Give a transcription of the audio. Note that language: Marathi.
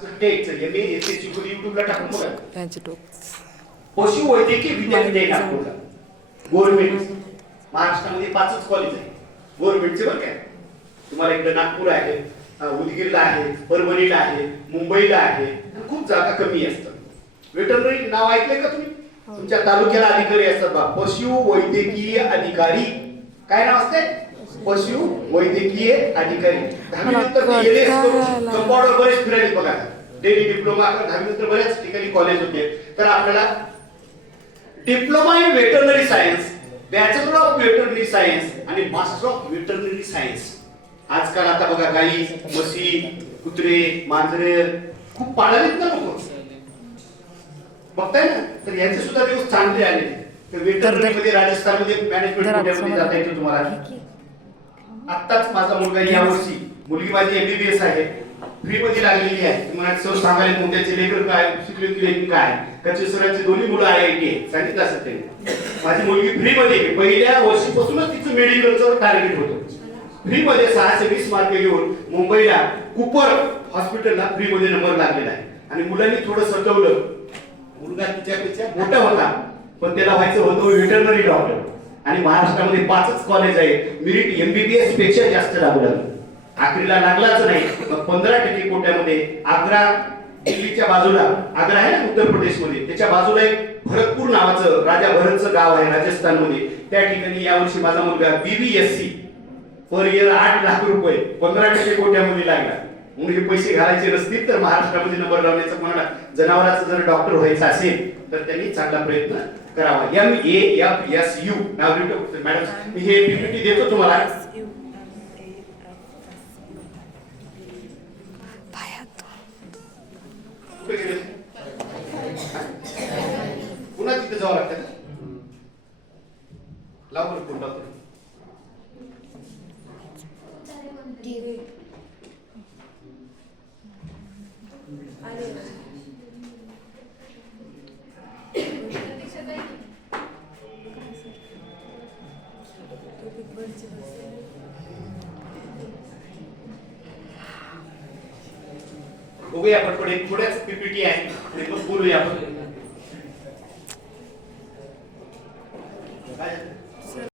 टेकचं एम ए एसएससी कोणी युट्यूबला टाकून बघा. त्यांची टोक पशुवैद्यकीय विद्यापीठ आहे नागपूरला. गव्हर्नमेंट महाराष्ट्रामध्ये 5च कॉलेज आहे गव्हर्नमेंटचे. बरं काय, तुम्हाला इकडे नागपूर आहे, उदगीरला आहे, परभणीला आहे, मुंबईला आहे, खूप जागा कमी असतात. वेटरनरी नाव ऐकलंय का तुम्ही? तुमच्या तालुक्याला अधिकारी असतात बा, पशुवैद्यकीय अधिकारी. काय नाव असते? पशुवैद्यकीय अधिकारी. 10वी नंतर कंपाऊंडर बरेच फिरायचे बघा. डेली डिप्लोमा 10वी नंतर बऱ्याच ठिकाणी कॉलेज होते. तर आपल्याला diploma in veterinary science, bachelor of veterinary science आणि मास्टर ऑफ वेटरनरी सायन्स. आजकाल आता बघा गाई, म्हशी, कुत्रे, मांजरे खूप पाळालेत ना लोक, बघताय ना. तर यांचे सुद्धा दिवस चांगले आले. तर वेटरनरी मध्ये राजस्थानमध्ये मॅनेजमेंट कोट्यामध्ये जाता येतं तुम्हाला. आत्ताच माझा मुलगा यावर्षी, मुलगी माझी एमबीबीएस आहे, फ्री मध्ये लागलेली आहे. मला सर सांगायला मोठ्याचे लेकर काय शिकले की काय, कच्चे सरांचे दोन्ही मुलं IIT आहे, सांगितलं असं त्यांनी. माझी मुलगी फ्री मध्ये, पहिल्या वर्षीपासूनच तिचं मेडिकलचं टार्गेट होतं. फ्री मध्ये 620 मार्क घेऊन मुंबईला कुपर हॉस्पिटलला फ्री मध्ये नंबर लागलेला आहे. आणि मुलांनी थोडं सतवलं. मुलगा तिच्यापेक्षा मोठा होता, पण त्याला व्हायचं होतं वेटरनरी डॉक्टर. आणि महाराष्ट्रामध्ये 5च कॉलेज आहे. मेरिट एमबीबीएस पेक्षा जास्त लागलं. आखरीला लागलाच नाही. 15% कोट्यामध्ये आग्रा, दिल्लीच्या बाजूला आग्रा आहे ना उत्तर प्रदेश मध्ये, त्याच्या बाजूला एक भरतपूर नावाचं राजा भरतचं गाव आहे राजस्थान मध्ये. त्या ठिकाणी यावर्षी माझा मुलगा BBSc पर इयर 8 लाख रुपये 15% कोट्यामध्ये लागला. म्हणून हे पैसे घालायचे नसतील तर महाराष्ट्रामध्ये नंबर लावण्याचं, कोणाला जनावरांचं जर डॉक्टर व्हायचं असेल तर त्यांनी चांगला प्रयत्न करावा. MAFSU नाव लिहितो मॅडम. मी हे PPT देतो तुम्हाला. पुन्हा तिथे जावं लागतं. लाव बरं कोणता बघूया आपण. पुढे थोड्याच PPT आहे, बोलूया आपण.